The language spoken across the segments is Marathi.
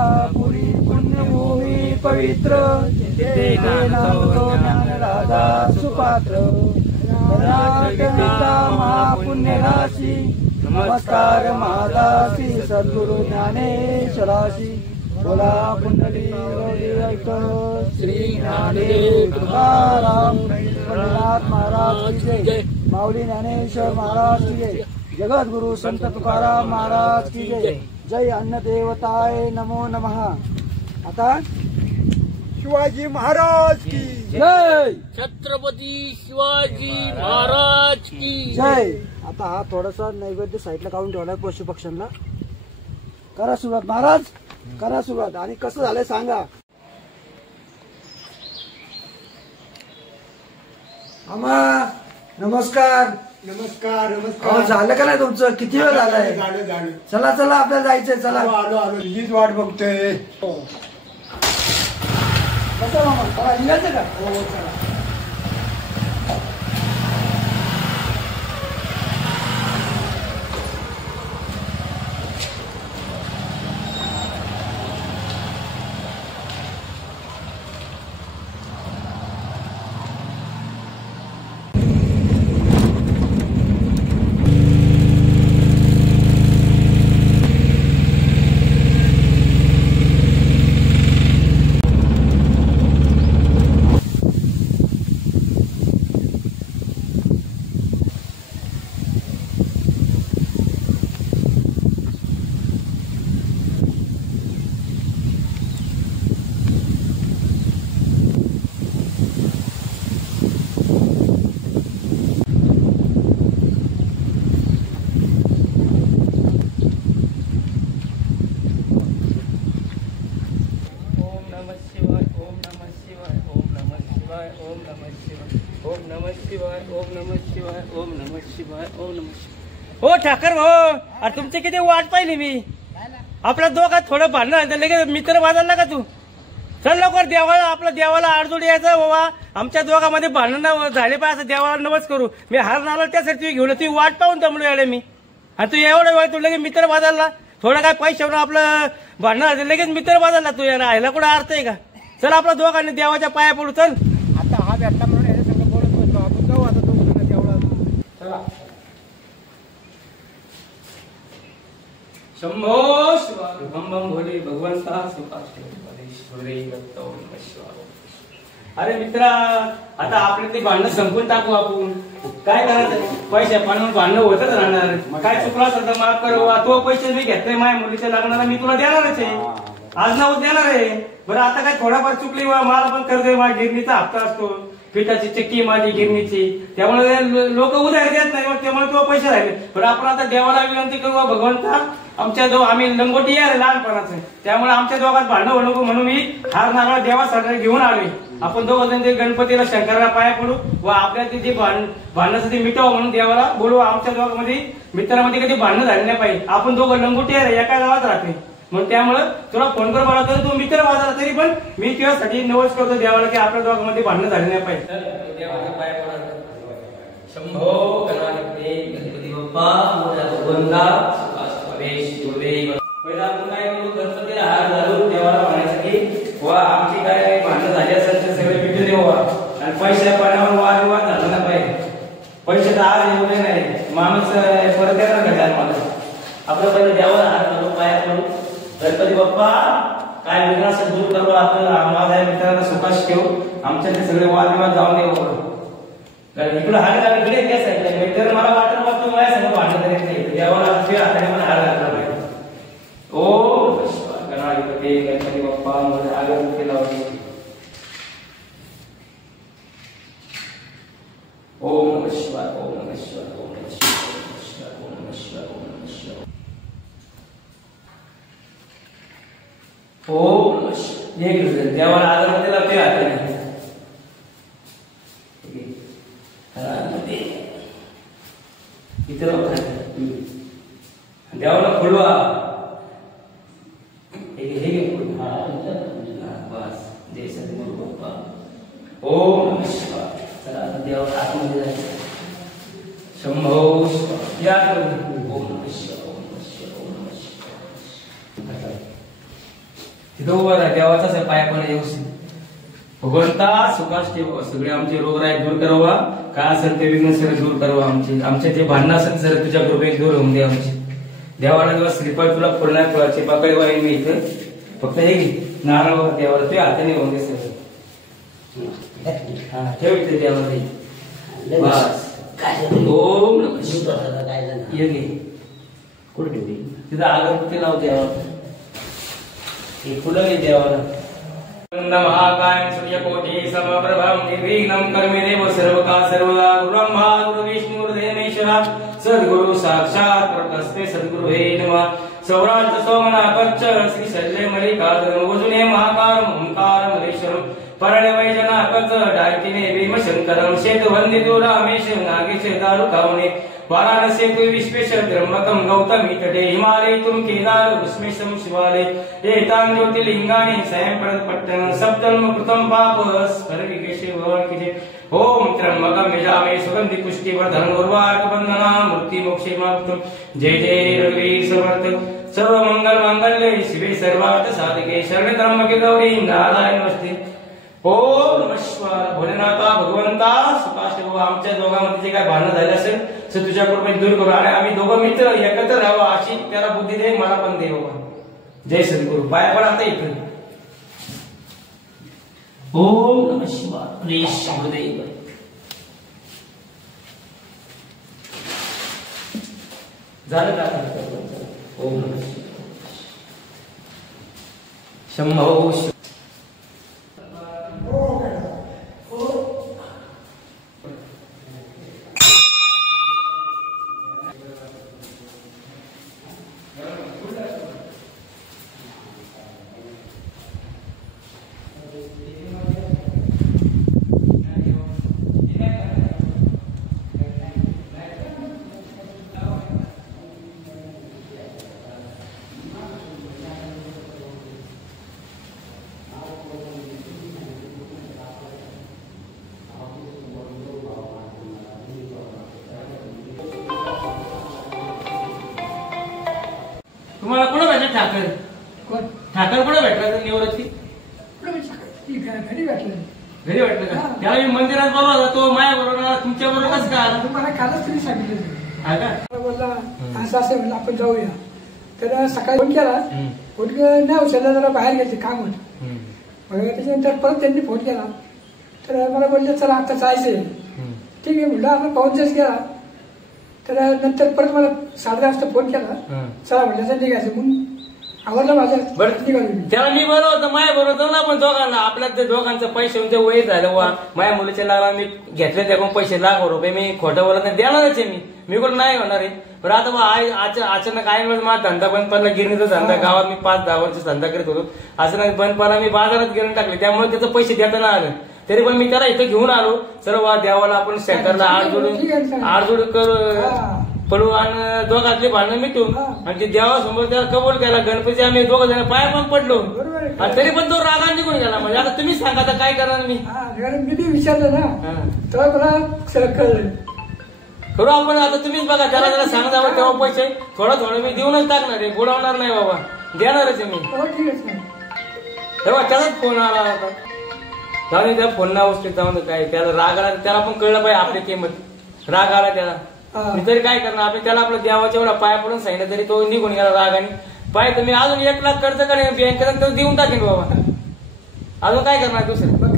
कोल्हापुरी पुण्यभूमी पवित्र नामतो ज्ञानराजा सुपात्र पिता महापुण्य राशी नमस्कार माझा श्री सद्गुरु ज्ञानेश्वराशी बोला पुंडली श्री ज्ञानेश्वर तुकाराम पंढरीनाथ महाराज की जय माऊली ज्ञानेश्वर महाराज की जय जगद्गुरु संत तुकाराम महाराज की जय जय अन्न देवताय नमो नमः। आता शिवाजी महाराज की जय छत्रपती शिवाजी महाराज की जय। आता हा थोडासा नैवेद्य साईडला काढून ठेवलाय पशु पक्ष्यांना। करा सुरुवात महाराज करा सुरुवात। आणि कसं झालंय सांगा। आम्हा नमस्कार नमस्कार नमस्कार। झालं का नाही तुमचं? किती वेळ झालाय? झालं चला चला आपल्याला जायचंय चला। आलो हीच वाट बघतोय। कसं मामा चला निघायचं का? हो चला। हो ठाकर भाऊ, अरे तुमची किती वाट पाहिली मी। आपल्या दोघात थोडं भांडण झालं लगेच मित्र वाजवला का तू? चल लवकर देवाला, आपल्या देवाला आडजोड यायचं बाबा। आमच्या दोघांमध्ये भांडण झाले पाहिजे, देवाला नवस करू। मी हार नाला त्यासाठी तू घेऊन ती वाट पाहून दमलो यायला मी। आणि तू एवढा वेळ तू लगेच मित्र वाजवला। थोडं काय पैशावर आपलं भांडण झालं लगेच मित्र वाजवला तू। याला ह्याला कुठं अर्थ आहे का? चल आपल्या दोघांनी देवाच्या पाया पडू चल। आता हा भेटला म्हणून याच्या संग बोलत होतो आपण। जाऊ आता दोघं देवळात चला। शंभो शिवाय बम बम भोले भगवंता सुखाश्वरी दत्त ओम शिवाय। अरे मित्रा, आता आपले ते भांडण संपून टाकू आपण। काय करायचं? पैसे पाण्यावर भांडण होतच राहणार। काय चुकला असेल तर माफ कर बाबा। तो पैसे मी घेतले माझ्या मुलीच्या लग्नाला, मी तुला देणारच आहे। आज ना उद्या देणार आहे। बरं आता काय थोडाफार चुकली मला पण कर्ज आहे, माझ्या गिरणीचा हप्ता असतो, पिठाची चक्की माझी गिरणीची, त्यामुळे लोक उधार देत नाही, त्यामुळे तो पैसे राहिले। बरं आपण आता देवाला विनंती करू, भगवंता आमच्या आम्ही लंगोटी आहे लहानपणाचं, त्यामुळे आमच्या दोघात भांडण होऊ नको म्हणून मी हार नारळ देवासाठी घेऊन आलोय। आपण दोघ जण ते गणपतीला शंकराला पाया पडू व आपल्या जे भांडणासाठी मिटवा म्हणून देवाला बोलू। आमच्या दोघांमध्ये मित्रांमध्ये कधी भांडण झाले नाही पाहिजे। आपण दोघं लंगोटी आहे, एका गावात राहते, म्हणून त्यामुळे तुला फोन कर मला, तर तू मित्र वाजला तरी पण मी तुझ्यासाठी नवस करतो देवाला की आपल्या दोघांमध्ये भांडण झाले नाही पाहिजे। देवाच्या पाया पडा। शंभो गणाधिपती गणपती बाप्पा मोठा भगवंता पहिला आपण काय करू, गणपतीला हार घालू देवाला म्हणायचं की वा आमची काय भांडण झाली असेल तर सगळे मिटून देऊ। आणि पैशा पाण्यावर वादविवाद झाला ना पाहिजे। पैसे तर आज एवढे नाही, माणूस परत येणार घडला मला। आपलं पहिले देवाला हार घालू पाया पडू, गणपती बाप्पा काय विघ्न असेल दूर करू, आपल्याला माझ्या मित्रांना सुखाश ठेवू, आमच्या ते सगळे वादविवाद जाऊन देऊ। इकडे हार घाल, इकडे काय साईडला मित्र मला वाटत मग तू माझ्या सगळं भांडण करेल नाही, देवाला तुझ्या हाताने मला हार घालला पाहिजे। ओम गणाधिपती गणपती बाप्पा मध्ये आगमन लावली। ओम नमः शिवाय ओम नमः शिवाय ओम नमः शिवाय ओम नमः शिवाय ओम नमः शिवाय ओम नमः शिवाय। एक देवाला आगमन लावते हाताने इतर देवाला खुलवा बस जय सद्गुरु बाप्पा। ओम नमः शिवाय। चला देवाला आतमध्ये जायचं। शंभो शिवाय या ओम नमः शिवाय ओम नमः शिवाय ओम नमः शिवाय। दोवर देवाचा पाया पण व्यवस्थित भगवंता सुखास ठेवा सगळे आमचे रोगराई दूर करावा काय असेल ते विघ्न सर दूर करावा आमचे जे भांडणं असेल सर तुझ्या कृपेने दूर होऊन दे आमचे देवाला दिवस श्रीफळ तुला फुलणार फुलाचे पाकळी वाईन मी इथं फक्त हे नारळ देवाला तुझ्या हाताने होऊन दे सर हा ठेव इथे देवाला बस ओम नमः शिवाय ये घे कुठे ठेवली तिथं अगरबत्ती लाव देवाला हे फुलं घे देवाला महाकाय सूर्यकोटि समप्रभं निर्विघ्नं कर्मेदेव सर्वका सर्वदा गुरुब्रह्मा गुरुविष्णु गुरुदेवेश्वरा सद्गुरु साक्षात् परतस्मै सद्गुरुवे नमः सौराष्ट्र सोमनाथच्च श्री शल्य मल्लिकार्जुन वजुने महाकार ओंकार मलेश्वरम परळे वैजनाथच डाकिने भीमशंकरम शेतवंदितो रामेश नागेश दारुकावणे वाराणसी विश्वेश्वर त्र्यंबकम गौतमी तटे हिमालय तुम केदार विस्मेशम शिवालय एतां ज्योतिर्लिंगानि स्वयं पट्टन सप्तम कृतं पाप स्वर्गिकेशे भगवान की ओम त्र्यंबकम यजामहे सुगंधि पुष्टिवर्धन उर्वारुक बंधना मुक्ति मोक्षे माप्तुम जय जय रघुवीर समर्थ सर्व मंगल मांगल्ये शिवे सर्वार्थ साधके शरण्ये त्र्यंबके गौरी नारायण नमस्ते ओम नमः शिवाय भोलेनाथा भगवंता सुखास ठेवा आमच्या दोघांमध्ये जे काय भांडण झाले असेल ते तुझ्या कृपेने दूर करू आणि आम्ही दोघं मित्र एकत्र राहावं अशी त्याला बुद्धी दे मला पण दे बाबा जय सद्गुरु पाया पण आता इकडे ओम नमः शिवाय रेश गुरुदेव झालं का ओम नमः शिवाय शंभो तुम्हाला कोण भेटलं ठाकर कोण ठाकर कोण भेटला निवृत्ती घरी भेटलं घरी वाटलं का त्याला मी मंदिरात बोलवला तो माया बरोबर तुमच्या बरोबर कसं का आला तुम्हाला कालच तुम्ही सांगितलं हा का मला बोलला असं असं म्हणलं आपण जाऊया तर सकाळी फोन केला फोन नाही उचलला जरा बाहेर गेले काम होतं त्याच्यानंतर परत त्यांनी फोन केला तर मला बोलले चला आता जायचंय ठीक आहे म्हणलं आपण पाऊस गेला तर नंतर परत मला 10:30 वाजता फोन केला चला म्हटलं तर निघायचं म्हणून आवडलं माझ्या निघालो त्याला मी बरोबर होतं माया बरोबर ना आपण दोघांना आपल्या ते दोघांचं पैसे वय झालं वा माझ्या मुलीच्या लागला मी घेतले त्याकडून पैसे ₹1,00,000 मी खोटं बोलत नाही देणारच आहे मी कोण नाही होणार आहे पण आता अचानक काय माझा धंदा बंद पडला गिरणीचा धंदा गावात मी 5-10 वर्ष धंदा करत होतो अचानक बंद पडला मी बाजारात गिरण टाकले त्यामुळे त्याचे पैसे देताना आलं तरी पण मी त्याला इथं घेऊन आलो सर्व देवाला आपण सेंटरला आडजोड करू पडू आणि दोघातले भांडणं मिटून आणि ते देवासमोर त्याला कबूल केला गणपती आम्ही दोघं जण पाया पण पडलो आणि तरी पण तो रागाने निघून गेला म्हणजे आता तुम्ही सांगा आता काय करणार मी विचारलं ना तर मला कळलं करू आपण आता तुम्हीच बघा त्याला सांगत जावं तेव्हा पैसे थोडं मी देऊनच टाकणार आहे बुडवणार नाही बाबा देणारच आहे मी तेव्हा त्यालाच फोन आला होता जाऊन त्या फोन ना उचलीत जाऊन काय त्याला राग आला त्याला पण कळलं पाहिजे आपली किंमत राग आला त्याला मी तरी काय करणार आपण त्याला आपल्या देवाच्या एवढा पाया पडून सांगितलं तरी तो निघून गेला रागाने पाय तर मी अजून 1 लाख खर्च करेन बँकेत तर देऊन टाकेन बाबा अजून काय करणार दुसरं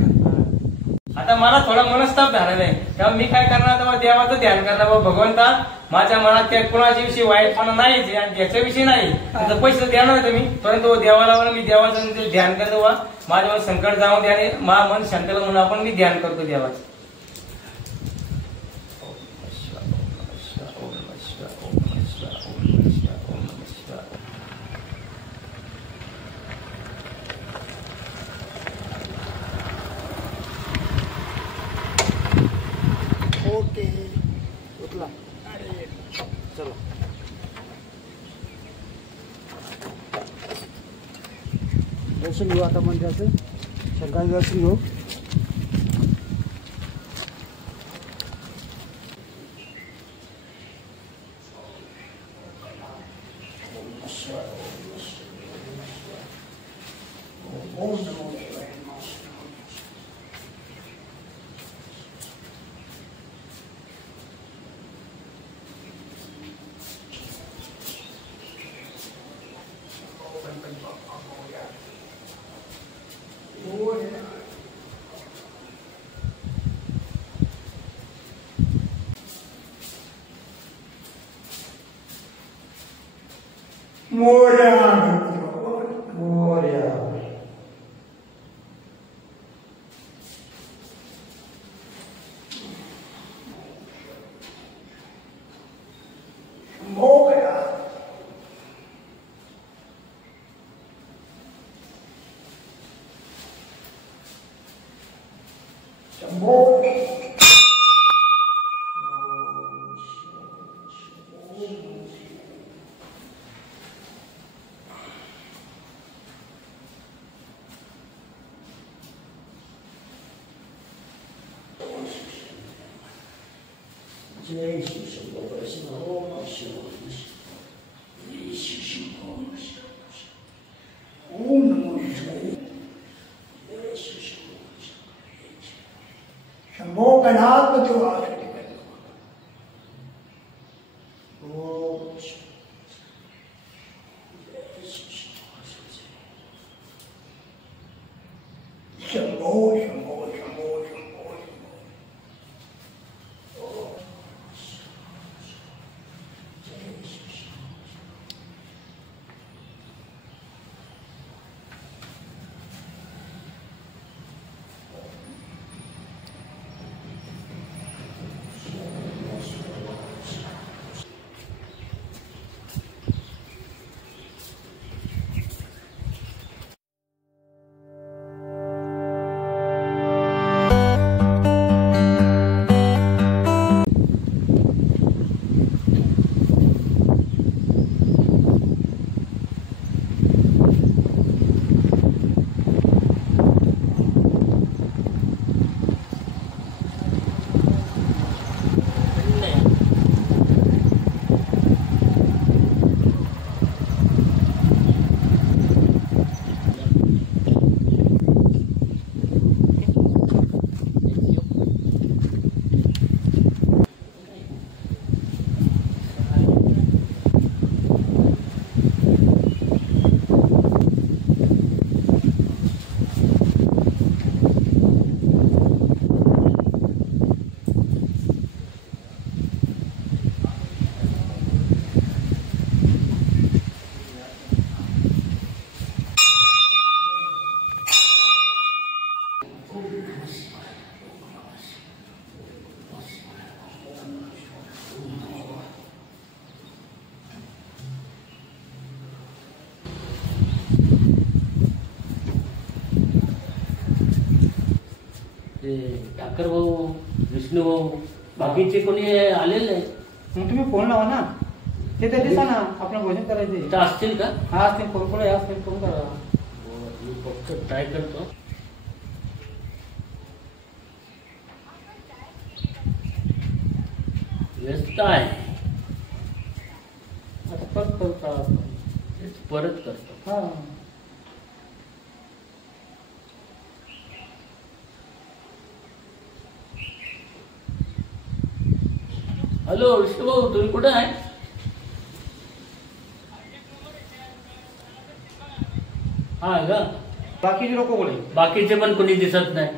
आता मला थोडा मनस्ताप झालेला आहे तेव्हा मी काय करणार तेव्हा देवाचं ध्यान करणार बाबा भगवंता माझ्या मनात त्या कोणाच्या विषयी वाईटपणा नाहीच आणि ज्याच्याविषयी नाही तर पैसे देणार तुम्ही परंतु देवाला मी देवाचं ध्यान करतो वा माझ्यावर संकट जाऊन द्या आणि मन शांतला म्हणून आपण मी ध्यान करतो देवाचं ओके उठला चला दर्शन घेऊ आता मंदिराचं सरकारी दर्शन घेऊ मोरया मोरया. मोरया शंभो जय श्री शंभो शंभो जय श्री शंभो ओम नमो शिवाय जय श्री शंभो गणाधिपति वास शंभो शंभो शंभो शंभो ठाकर भाऊ, विष्णू भाऊ, बाकीचे कोणी आलेले नाही. मग तुम्ही फोन लावा ना, ते तर दिसा ना आपण भोजन करायचे. इथं असतील का? हा असतील, फोन या असतील, फोन करा. मी फक्त ट्राय करतो. व्यस्त आहे. आता परत करता परत करतो. हा. हॅलो विष्णू भाऊ, तुम्ही कुठे आहे? हा का? बाकीचे लोक कुठे? बाकीचे पण कोणी दिसत नाही.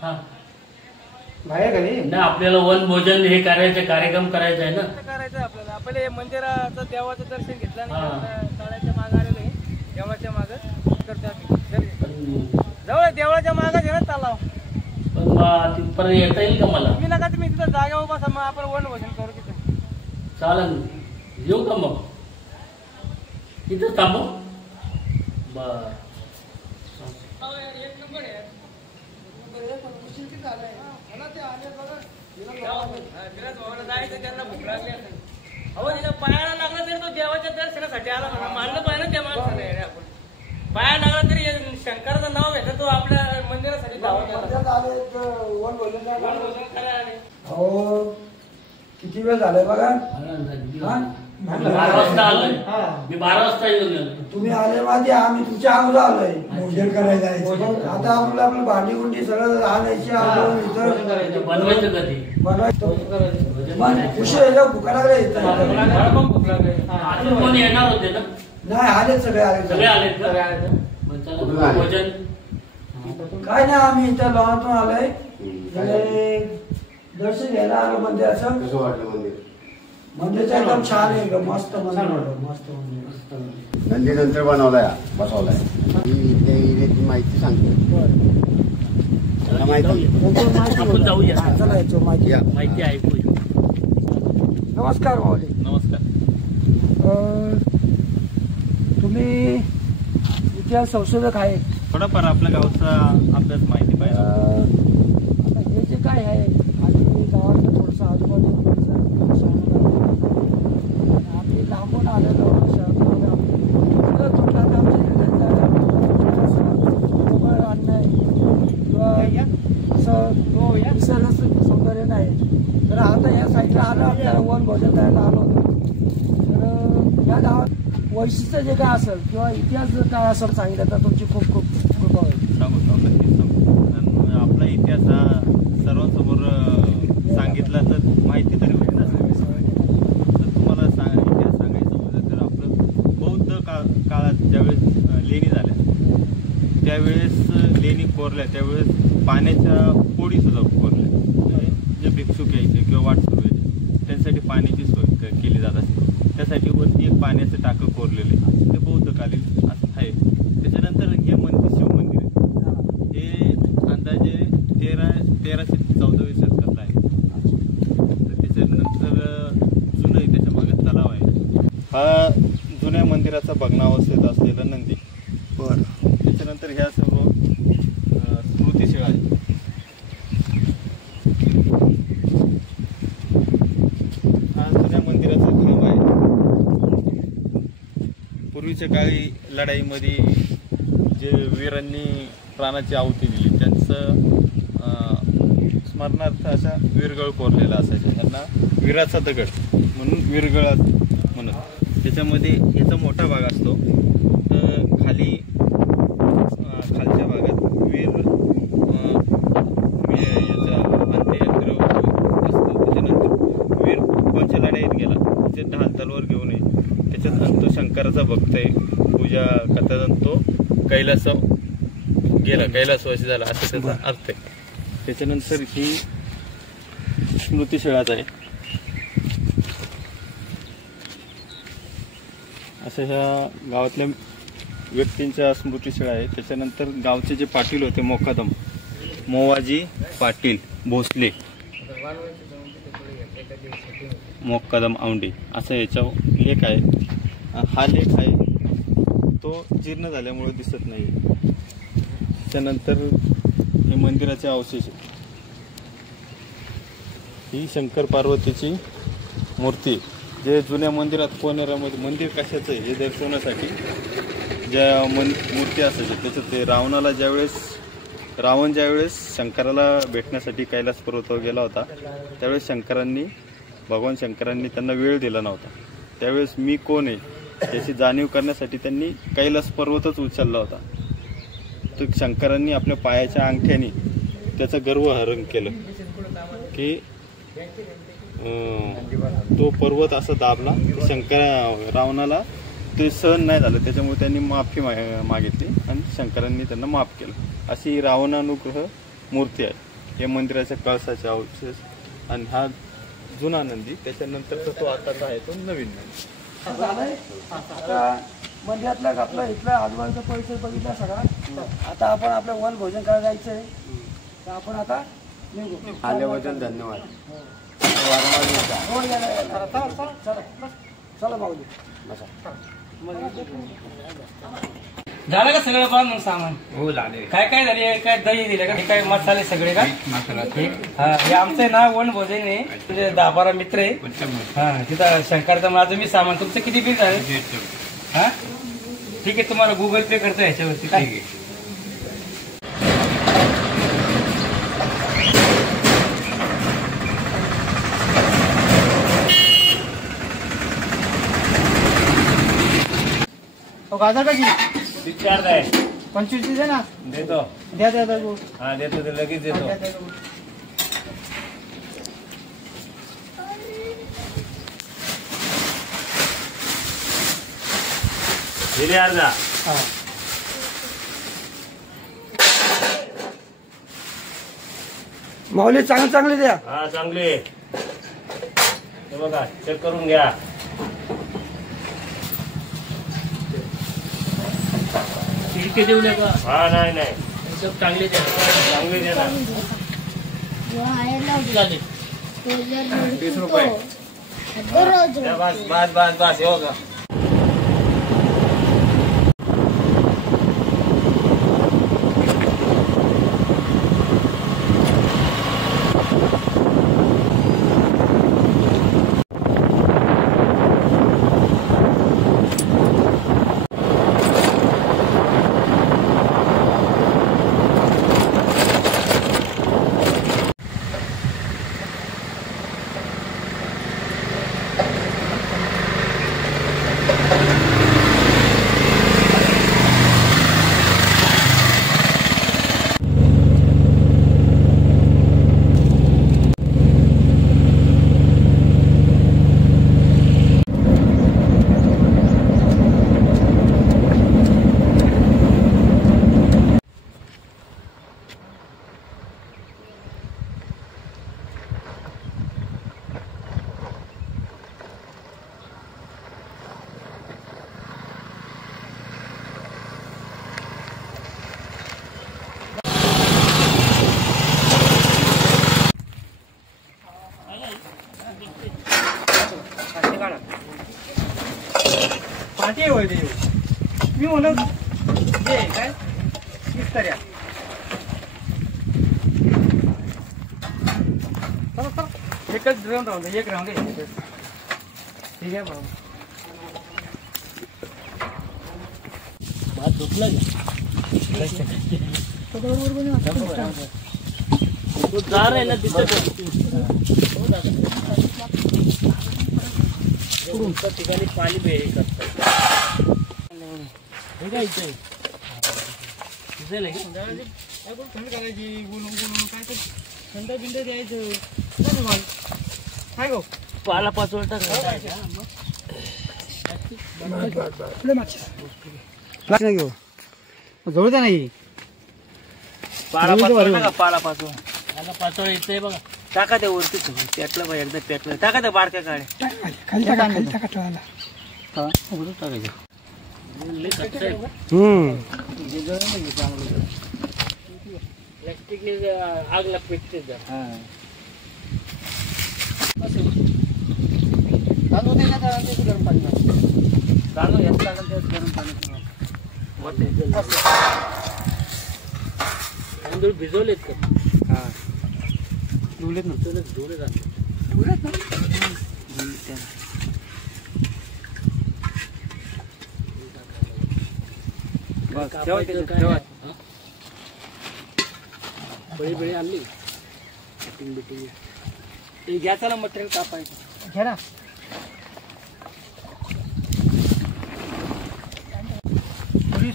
हा बाहेर घरी ना, आपल्याला वन भोजन हे करायचं, कार्यक्रम करायचा आहे ना. करायचं आपल्याला. आपले मंदिराचं देवाचं दर्शन घेतलं हा. नाही, तळ्याच्या मागे आलेलं आहे, देवाच्या मागे करतो आम्ही. पण जवळ देवळाच्या मागे आहे ना तलाव. मग तिथपर्यंत येता येईल का मला? तुम्ही नका, तुम्ही तिथं जागेवर बसा, मग आपण वन भोजन करू तिथं. चालेल, येऊ का मग? तिथं थांबू. बर. एक नंबर आहे. जायचं, त्यांना भूक लागली असेल. अहो तिला पायाला लागला तरी तो देवाच्या दर्शनासाठी आला म्हणा. मानलं पाहिजे ना त्या माणसाला. आपण पाया लागला तरी शंकराचं नाव घेतलं, तो आपल्या मंदिरासाठी धावत वन भोजन करायला आले. हो, किती वेळ झालाय बघा. हा? 12 वाजता आलोय. हा. मी 12 वाजता येऊन गेलो. तुम्ही आले माझे, आम्ही तुमच्या अगोदर आलोय. भोजन करायला जायचं. आता आपलं भांडी गुंडी सगळं आणायची, आलो भोजन इथं करायचं. बनवायचं कधी? बनवायचं. भोजन करायचं. मग उशीर यायला भुका लागल्या इथं. मला पण भूक लागली. अजून कोणी येणार होते ना? नाही, आले सगळे आले. सगळे आलेत सगळे का? आले. मग चला, भोजन. काय नाही, आम्ही इथं लॉनतून आलोय. आणि दर्शन घ्यायला आलो मंदिराचं. कसं वाटलं मंदिर? मंदिरचं एकदम छान आहे, एकदम मस्त मंदिर आहे, मस्त मंदिर. नंतर बनवलाय बसवलंय. ही माहिती सांगतो. मला माहिती आपण जाऊया. हा, चला याच्यावर माहिती. माहिती ऐकूया. नमस्कार माऊली. नमस्कार. तुम्ही इतिहास संशोधक आहे. थोडाफार आपल्या गावचा अभ्यास माहिती पाहिजे. आता हे जे काय आहे आम्ही गावातलं थोडंसं आजूबाजूला थोडंसं सांगणार आहे. आणि आम्ही लांबून आलेलो शहरामध्ये आमच्या इकडे अन्याय किंवा निसर्ग सौंदर्य नाही. तर आता या साईडला आलं आपल्याला वन भोजन करायला आलो होतो. तर या गावात वैशिष्ट्य जे काय असेल किंवा इतिहास जर काय असेल सांगितलं तर तुमची खूप खूप कृपा होईल. नक्कीच सांगू. आणि आपला इतिहास हा सर्वांसमोर सांगितला तर माहिती तरी होईल ना. तर तुम्हाला इतिहास सांगायचं म्हणजे तर आपलं बौद्ध काळात ज्यावेळेस लेणी झाल्या त्यावेळेस लेणी कोरल्या त्यावेळेस पाण्याच्या पोडी सुद्धा कोरल्या. म्हणजे जे भिक्षुक यायचे किंवा वाटसरू यायचे त्यांच्यासाठी पाण्याची सोय केली जात असते. त्यासाठी वरती एक पाण्याचं टाकं कोरलेले ते बौद्धकालीन असं आहे. त्याच्यानंतर हे मंदिर शिवमंदिर आहे. हे अंदाजे 1314 शतकातलं आहे. तर त्याच्यानंतर जुनं त्याच्या मागे तलाव आहे. हा जुन्या मंदिराचा भग्नावस्थेत असलेला नंदी. बरं. त्याच्यानंतर ह्या सर्व स्मृतिशिळा आहे. हा जुन्या मंदिराचा खांब आहे. पूर्वीच्या काळी लढाईमध्ये जे वीरांनी प्राणाची आहुती दिली त्यांचं स्मरणार्थ अशा वीरगळ कोरलेला असायचा. त्यांना वीराचा दगड म्हणून वीरगळ म्हणत. त्याच्यामध्ये याचा मोठा भाग असतो. तर खालच्या भागात वीर याचा अंत्ययंत्र असतं. त्याच्यानंतर वीर कोणत्या लढाईत गेला त्याचे ढाल तलवार घेऊन ये. त्याच्यात तो शंकराचा भक्त आहे. पूजा करताना तो कैलास गेला कैलासवासी झाला असं त्याचा अर्थ आहे. त्याच्यानंतर ही स्मृतिशिळाच आहे. अशा ह्या गावातल्या व्यक्तींच्या स्मृतिशिळा आहे. त्याच्यानंतर गावचे जे पाटील होते मोकादम मोवाजी पाटील भोसले मोकादम औंढे असं याच्यावर लेख आहे. हा लेख आहे तो जीर्ण झाल्यामुळे दिसत नाही. त्यानंतर हे मंदिराचे अवशेष. ही शंकर पार्वतीची मूर्ती जे जुन्या मंदिरात कोनेरामध्ये मंदिर कशाचं आहे हे दर्शवण्यासाठी ज्या मूर्ती असायच्या त्याच्यात ते रावण ज्यावेळेस शंकराला भेटण्यासाठी कैलास पर्वतावर गेला होता त्यावेळेस भगवान शंकरांनी त्यांना वेळ दिला नव्हता. त्यावेळेस मी कोण आहे याची जाणीव करण्यासाठी त्यांनी कैलास पर्वतच उचलला होता. तर शंकरांनी आपल्या पायाच्या अंगठ्याने त्याचं गर्वहरण केलं की तो पर्वत असा दाबला. रावणाला ते सहन नाही झालं त्याच्यामुळे त्यांनी माफी मागितली आणि शंकरांनी त्यांना माफ केलं. अशी रावणानुग्रह मूर्ती आहे. या मंदिराच्या कळसाचे अवशेष. आणि हा जुना नंदी. त्याच्यानंतर तो आताचा आहे तो नवीन नंदी झालंय. आता मंदिरातला आपला इथला आजूबाजूचा परिसर बघितला सगळा. आता आपण आपलं वन भोजन करायला जायचं आहे. तर आपण आता निघू. आल्याबद्दल धन्यवाद. चला माऊली. झालं का सगळं पण मग सामान? हो झाले. काय काय झाले? काय दही दिले का? हे काय मसाले सगळे का? हा हे आमचं आहे ना वन भोजन आहे. म्हणजे 10-12 मित्र आहे. हा तिथं शंकरचं माझं मी सामान. तुमचं किती बिल झाले? हा ठीक आहे तुम्हाला गुगल पे करतो ह्याच्यावरती. काय गाजर कशी 4 आहे 25 दे ना. देतो. द्या हा देतो ते लगेच देतो. दिले अर्धा. माऊली चांगले द्या. हा चांगले. हे बघा चेक करून घ्या. खिडकी देऊ नका. हा नाही एकदम चांगले द्या. चांगली द्या ना. झाले. 30 रुपये. बस हो का. पाठी होय देऊ. मी म्हणत हे काय मिस्त्र्या. एकच ड्रम राहून दे. एक राहून दे. ठीक आहे भाऊ. भात झोपला तो जार आहे ना तिथं ठिकाणी पाणी हे करतात. हे काय इथे दिसेल करायची बोलून बोलून काय तर थंड बिंड द्यायचं. काय गो पाला पाचवटा घेऊ जवळ नाही. पाला पाचवटा का पाला पाचवळ पाला पाचवळ इथे बघा. टाका त्या वरती पेटलं पाहिजे एकदा पेटलं. टाका त्या बारक्या काड्या खाली टाका खाली टाका ठेवायला. टाकायचं. प्लॅस्टिकने आगला पेटते जरा. तांदूळ त्याच्यात गरम पाणी तांदूळ घेतला लागेल त्यात गरम पाणी. तांदूळ भिजवलेत का? हा धुलेत ना. धुळे जाते. बळी बळी आणली. कटिंग बिटिंग हे घ्या. चला मटेरियल कापायचं घ्या ना.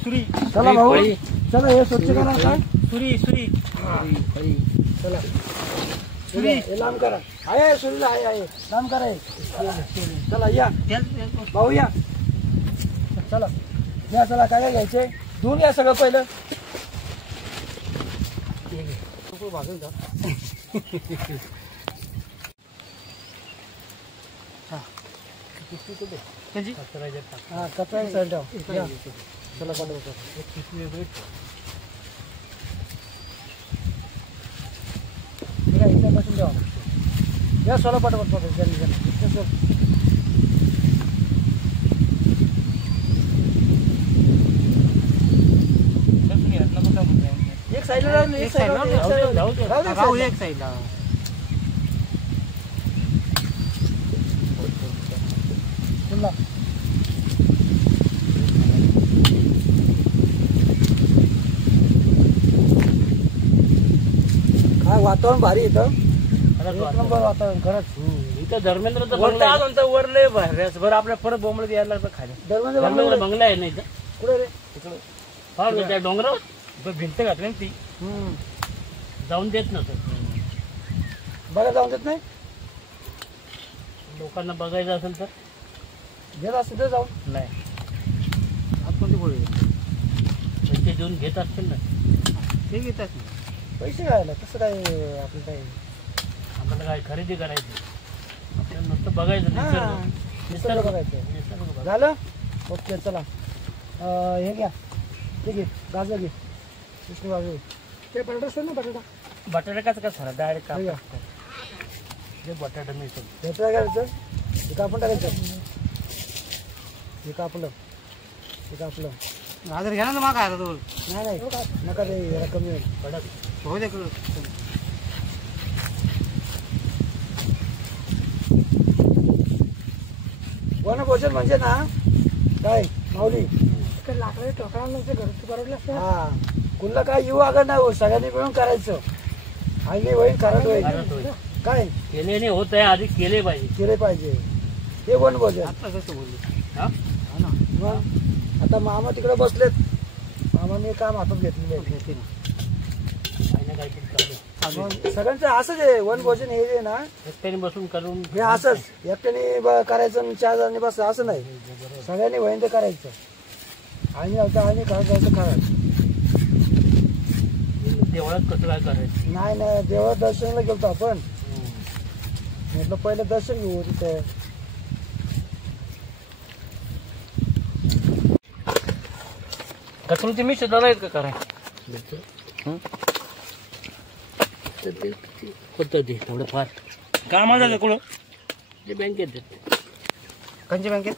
सुरी चला भाऊ चला हे स्वच्छ करा. काय सुरी सुरी चला सुरी हे लांब करा. आहे सुरीला आहे लांब करा हे. चला या भाऊ या. चला या. चला काय काय घ्यायचे धुवून या सगळं पहिलं. भाजून जा. हा कचरा साईड ठेव. या. चला पाठवतो. इथे बसून द्यावा. या सोला पाठवतो. एक साईडला राहून एक साईडला एक साईडला पुन्हा काय वातावरण भारी इथं. एक नंबर वातावरण खरंच. इथं धर्मेंद्रचं वर लय भारी. बरं आपल्या परत बोंबडत यायला लागतं खाली. धर्मेंद्र बंगला आहे ना इथं. कुठे रे तिकडे फार त्या डोंगरावर भिंत घातली ना ती. जाऊन देत नव्हतं. बघा जाऊन देत नाही. लोकांना बघायचं असेल तर घेत असते ते जाऊन. नाही. कोणती बोल पैसे देऊन घेत असतील ना. ते घेतात पैसे घ्यायला कसं काय आपलं काय आम्हाला काय खरेदी करायची. नुसतं बघायचं निसर्ग बघायचं. झालं ओके चला. हे घ्या ते घे गाजर घे विष्णू गाजर ते बटाटा असतो ना बटाटा बटाटा कसं कसं झाला डायरेक्ट हे घ्या. जे बटाटा मिळतो हे काय करायचं हे कापून टाकायचं हे कापलं हे कापलं गाजर घ्या ना मग काय तो नाही नका ते जरा कमी होईल कडक हो दे वनभोजन म्हणजे ना काय माऊली लाकडाच्या ठोकळांना ते घरचं परवडलं असतं. हा कुणला काय येऊ अगर नाही हो सगळ्यांनी मिळून करायचं आई होईल करत होईल काय केले नाही होत आहे आधी केले पाहिजे केले पाहिजे हे वनभोजन. आता कसं बोलले मग आता मामा तिकडे बसलेत मामाने काम हातात घेतलेले आहे. मग सगळ्यांचं असंच आहे वनभोजन हे जे ना एकट्याने बसून करून हे असंच एकट्याने करायचं आणि 4 जणांनी बस असं नाही सगळ्यांनी होईन ते करायचं आणि आणि करायचं करायचं. देवळात कसं काय करायचं नाही देवळात दर्शनाला गेलतो आपण म्हटलं पहिलं दर्शन घेऊ तिथे. का तुमची मिश आहेत का कराय होतं ते थोडंफार कामाला जातं कुठं ते बँकेत देत कंची बँकेत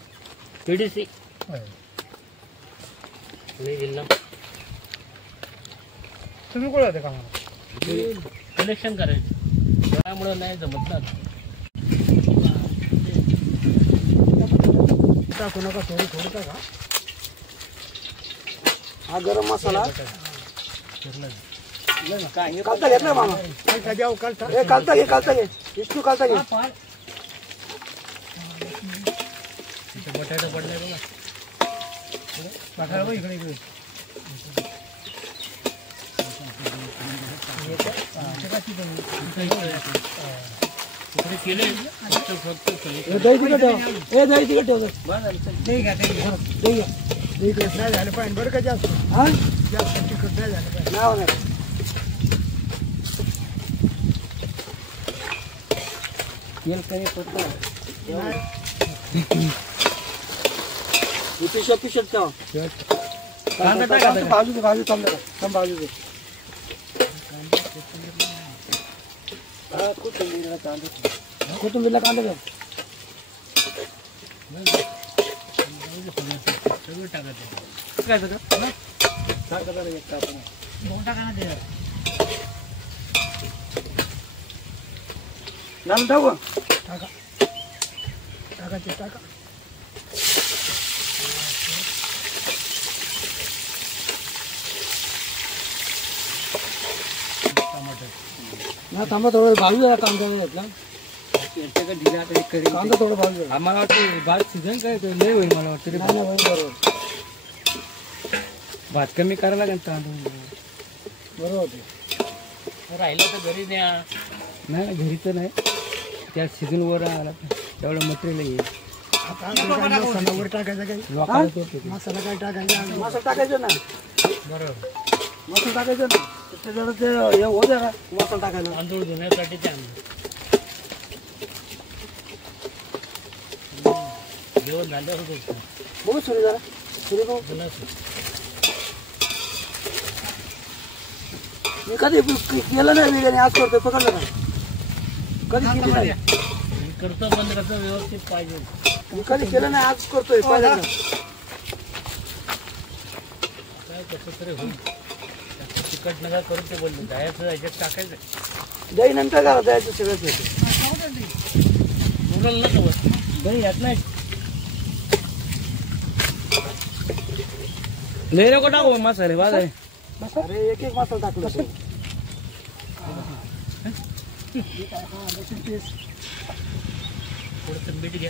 PDC जिल्हा तुम्ही कुठे होते कामाला कलेक्शन करायचं त्यामुळं नाही जमत ना टाकू नका थोडी टाका. हा गरम मसाला कालता घेतला मामा कालता घे विष्णू कालता घे. बटाटा पडलाय बघा इकडे केले दही तिकट ठेव दही तिकट ठेव नाही झालं पाहिजे बरं का जास्त हा जास्त तिकट नाही झालं पाहिजे नाव नाही. तेल कमी पडतं पिशट ठेव बाजू बाजू कोथिंबीरला कांदा द्या सगळं टाकायचं काय घालून टाकू टाका ना थांबा थोडं भाजू जरा कांदा घेतला कांदा थोडं भाजू आम्हाला वाटतं भात सीझन काय लय होईल मला वाटतं नाही बरोबर भात कमी करायला लागेल तांदूळ बरोबर होते. राहिलं तर घरी न्या नाही घरी तर नाही त्या सीझन वर आला तेवढं मटेरियल येईल मसाला टाकायचा काही मसाला काय टाकायचा मसाला टाकायचं ना बरोबर मसाला टाकायचं ना त्याच्यावर ते हे हो जरा मसाला टाकायला तांदूळ धुण्यासाठी ते जेवण झालं होतं बघू सुरू जरा सुरू बघू मी कधी केलं नाही वेगळ्याने आज करतोय पकडलं नाही कधी केली नाही करतो बंद करतो व्यवस्थित पाहिजे मी कधी केलं नाही आज करतोय पहिल्यांदा काय कसं तरी होईल तिकट नका करून ते बोलले दह्याचं ह्याच्यात टाकायचं दही नंतर करा द्यायचं सगळंच उरल ना सवय दही यात नाही लय नको टाकू मसाले वाज आहे अरे एक मसाला टाकला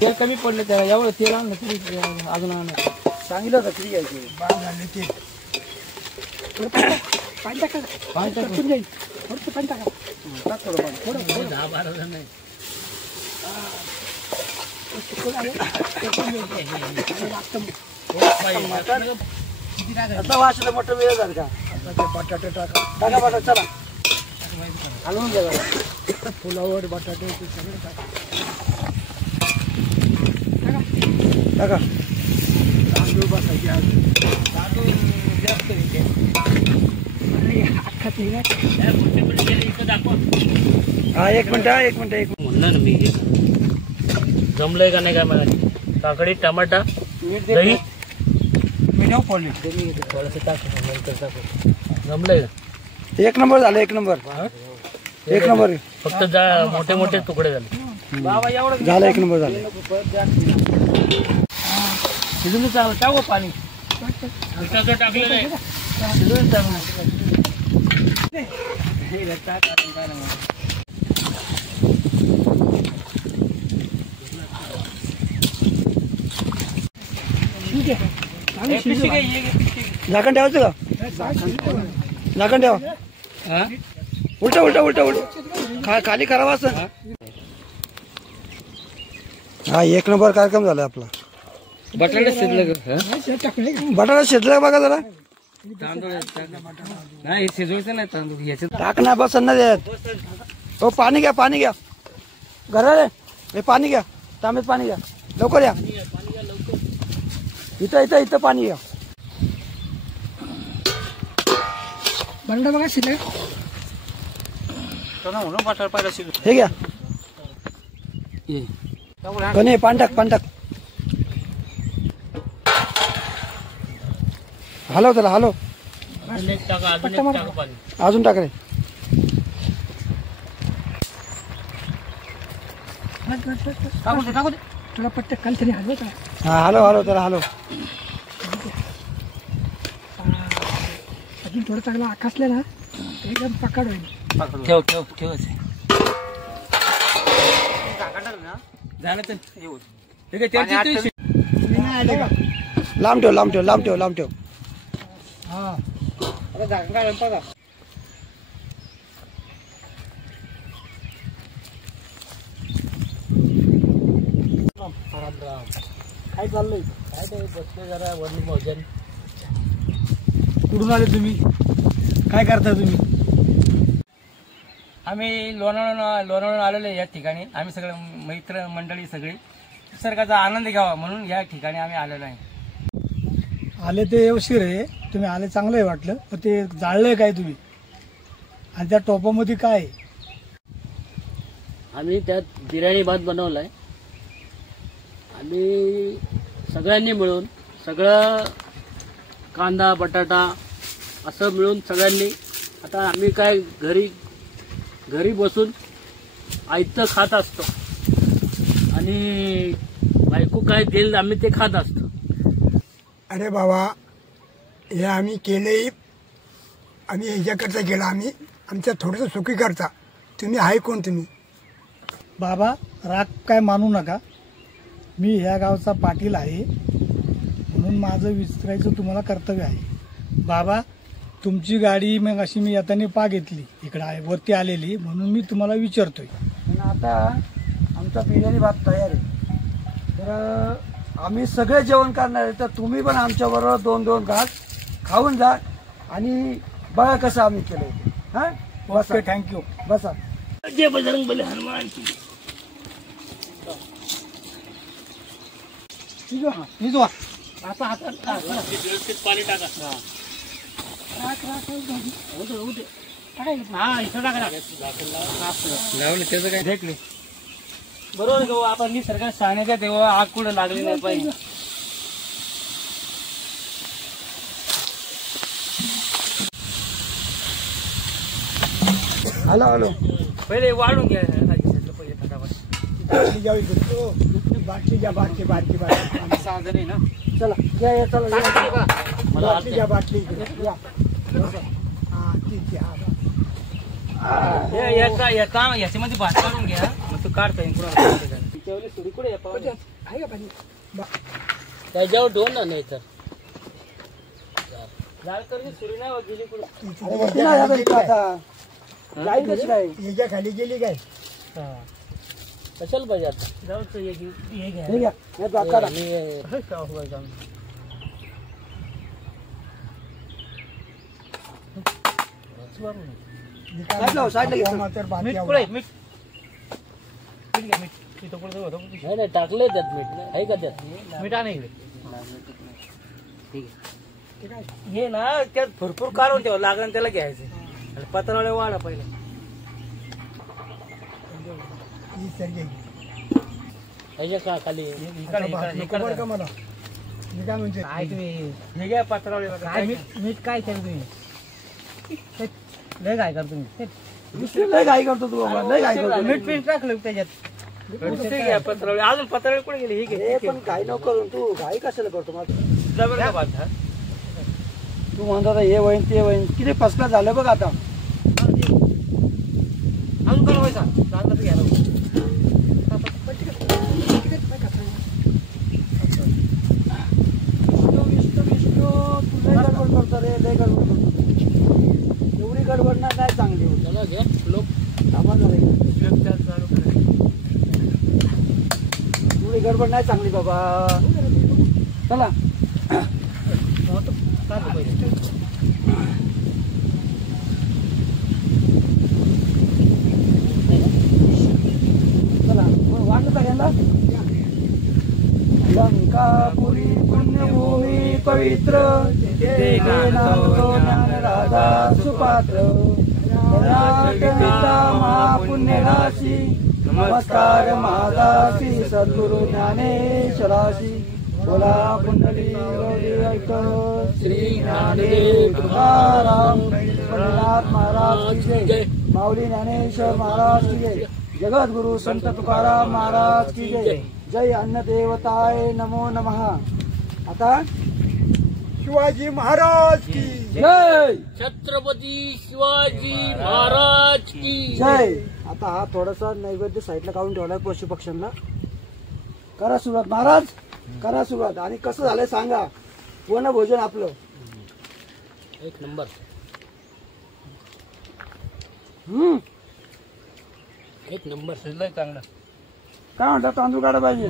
तेल कमी पडलं त्याला एवढं तेल आणलं तरी अजून आणलं सांगितलं होतं किती घ्यायचे पाणी टाका पाणी टाकून टाकून जाईल थोडंसं पाणी टाका टाक थोडं पाणी. 10-12 जण नाही आता वाचलं मोठं वेळ झालं का आता ते बटाटे टाका बटाटे चला हलवून घ्या जरा. फुलावर बटाटे ते सगळं टाका टाका. तांदूळ बसायचे अजून. तांदूळ जास्त येते. अरे हात खात नाही ना. त्या पुढचे गेले इकडे दाखव. हा एक मिनिट. म्हणलं ना मी जमलंय का नाही काय मला. काकडी टमाटा दही मीडियम फोडली. थोडंसं टाक नंतर टाक. जमलंय का? एक नंबर झालं. एक नंबर. फक्त मोठे मोठे तुकडे झाले. बाबा एवढं झालं. एक नंबर झालं. शिजून टाकू पाणी. मिठाचं टाकलं नाही. शिजून टाकू. झाकण ठेवायचं का? झाकण ठेवा. उलट खाली करावा असं. हा एक नंबर कार्यक्रम झाला आपला. बटाटे शिजलं. बटाटा शिजला बघा जरा. तांदूळ नाही शिजवायचं नाही तांदूळ याचे. टाकण्या बसन ना देत. हो पाणी घ्या. घरा हे पाणी घ्या. तांब्यात पाणी घ्या. लवकर या. इथं पाणी घ्या. बटाटा बघा शिजले. म्हणून बटाटा पाहिला शिजू. हे घ्या. कणे पाणी टाक. हलव त्याला हलव. अजून एक टाका पाणी. अजून टाक रे. टाकू दे. तुला पट्टे काल तरी हलव का. हा हलव त्याला हलव. अजून थोडं चांगलं आकासलं ना एकदम पकड होईल. ठेव. झालं तर ठीक आहे. त्याची लांब ठेव. हा झाकण काढून बघा. काय चाललंय. काय ते बसले जरा वन भोजन. कुठून आले तुम्ही? काय करता तुम्ही? आम्ही लोणावळून आलेलो आहे या ठिकाणी. आम्ही सगळे मित्र मंडळी सगळी निसर्गाचा आनंद घ्यावा म्हणून या ठिकाणी आम्ही आलेलो आहे. आले ते व्यवस्थित आहे. तुम्ही आले चांगलं आहे वाटलं. पण ते जाळलंय काय तुम्ही? आणि त्या टोपामध्ये काय आहे? आम्ही त्यात बिर्याणी भात बनवलाय. आम्ही सगळ्यांनी मिळून सगळं कांदा बटाटा असं मिळून सगळ्यांनी. आता आम्ही काय घरी बसून आयतं खात असतो आणि बायको काय देईल आम्ही ते खात असतो. अरे बाबा हे आम्ही केले. आम्ही ह्याच्याकरता केलं. आम्ही आमच्या थोडंसं सुखी करता. तुम्ही आहे कोण तुम्ही? बाबा राग काय मानू नका. मी ह्या गावचा पाटील आहे म्हणून माझं विचारायचं तुम्हाला कर्तव्य आहे. बाबा तुमची गाडी मग अशी मी येताना घेतली इकडे वरती आलेली म्हणून मी तुम्हाला विचारतोय. आता आमचा बिर्याणी भात तयार आहे. तर आम्ही सगळे जेवण करणार आहे. तर तुम्ही पण आमच्याबरोबर 2-2 घास खाऊन जा आणि बघा कसं आम्ही केलं. हा बसा. थँक्यू. बसा. जय बजरंगबली हनुमान की. आता व्यवस्थित पाणी टाका. हा इथं टाका. लावलं त्याचं काय ढेकले. बरोबर गो. आपण निसर्गात सांगण्याच्या तेव्हा आग कुठं लागली नाही पाहिजे. हॅलो पहिले वाढून घ्या. पहिले फटाफट बाटली घ्या. सहा जण आहे ना. चला या चला. बाटली घ्या. बाटली घ्या. याच्यामध्ये भात काढून घ्या. मग तू काढता येईल. सुरी कुठे आहे का पाणी? त्याच्यावर दोन ना नाही तर लाल करून सुरी नाही गेली कुठे. ह्याच्या खाली गेली काय? कशाला पाहिजे आता. जाऊच हे घ्या. हे घ्या. हे दाखवा. साईडला मीठ पुढे मीठ घ्या. मीठ नाही नाही टाकलंय त्यात मीठ आहे का त्यात मीठ आहे इकडे ठीक आहे हे ना त्यात भरपूर काढून ठेवा लागण त्याला घ्यायचं आणि पत्रावळे वाढा पहिले ह्याच्या का खाली का मला मी काय म्हणते काय तुम्ही हे घ्या पत्रावळे काय मीठ काय केलं तुम्ही लय काय करतो तुम्ही लय घाई करतो तू बाबा, लय घाई करतो. मीठ पीठ टाकलं त्याच्यात ते घ्या पत्रावळे अजून पत्रावळे कुठे गेले हे घे हे पण घाई नको करून तू घाई कशाला करतो मला जबरदस्त बात हा. तू म्हणतो हे वहीन ते वहीन किती फसला झालं बघ आता. अजून करा व्हायचा चांगलं तर घ्या ना. विष्णू तू लय गडबड करतो रे, लय गडबड करतो. एवढी गडबड नाही चांगली होती. चला घ्या लोक थांबा जरा इकडे. एवढी गडबड नाही चांगली बाबा. चला चला वाटलं का यांना. लंकापुरी पुण्यभूमी पवित्र नामतो ज्ञानराजा सुपात्र महापुण्यराशी नमस्कार माझाशी सद्गुरु ज्ञानेश्वराशी बोला पुंडली ऐक श्री ज्ञानदेव तुकाराम पंढरीनाथ महाराज की जय. माऊली ज्ञानेश्वर महाराज की जय. जगद्गुरु संत तुकाराम महाराज की जय. जय अन्नदेवताय नमो नमः. आता शिवाजी महाराज की जय छत्रपती शिवाजी महाराज की जय. आता हा थोडासा नैवेद्य साईडला काढून ठेवलाय पशु पक्ष्यांना. करा सुरुवात महाराज, करा सुरुवात. आणि कसं झालंय सांगा. पूर्ण भोजन आपलं एक नंबर एक नंबर शिजलंय चांगलं. काय म्हणतात तांदूळ काढा पाहिजे.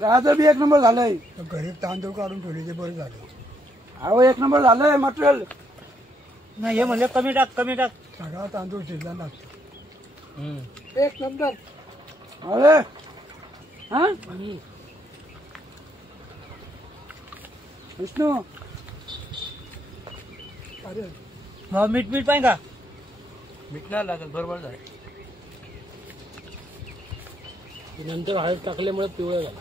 गाजर बी एक नंबर झालंय. घरी तांदूळ काढून ठेवले ते बरं झालं. अहो एक नंबर झालंय मटेरियल. नाही हे म्हणलं कमी टाक कमी टाक. सगळा तांदूळ शिजला लागतो. एक नंबर. अरे हा विष्णू अरे मग मीठ मीठ पाहिजे का. मीठ नाही लागत बरोबर झालं. नंतर हळद टाकल्यामुळे पिवळं झालं.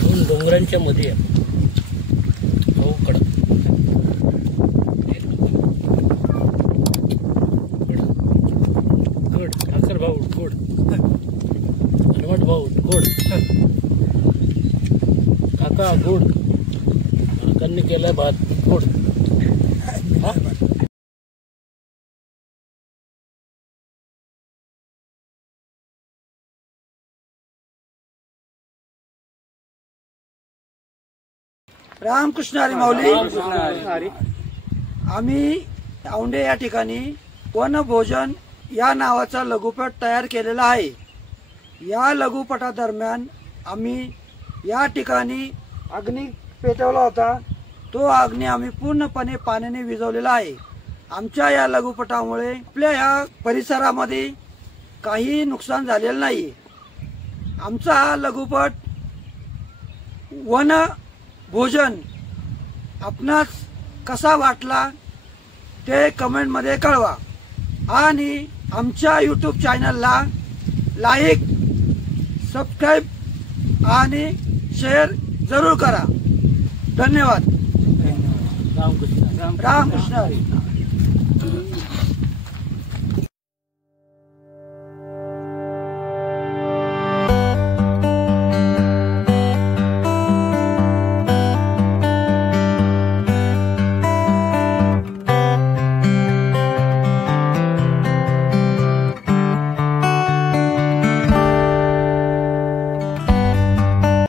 दोन डोंगरांच्या मध्ये आहे. भाऊ कडक गोड ठाकर भाऊ गोड हनुमत भाऊ गोड काका गोड काकांनी केलाय भात गोड. रामकृष्ण हरी माऊली. आम्ही औंढे या ठिकाणी वनभोजन या नावाचा लघुपट तयार केलेला आहे. या लघुपटादरम्यान आम्ही या ठिकाणी अग्नी पेटवला होता. तो अग्नी आम्ही पूर्णपणे पाण्याने विझवलेला आहे. आमच्या या लघुपटामुळे आपल्या या परिसरामध्ये काही नुकसान झालेलं नाही. आमचा हा लघुपट वन भोजन आपणास कसा वाटला ते कमेंटमध्ये कळवा. आणि आमच्या यूट्यूब चॅनलला लाईक, सबस्क्राईब आणि शेअर जरूर करा. धन्यवाद. रामकृष्ण रामकृष्ण हरी.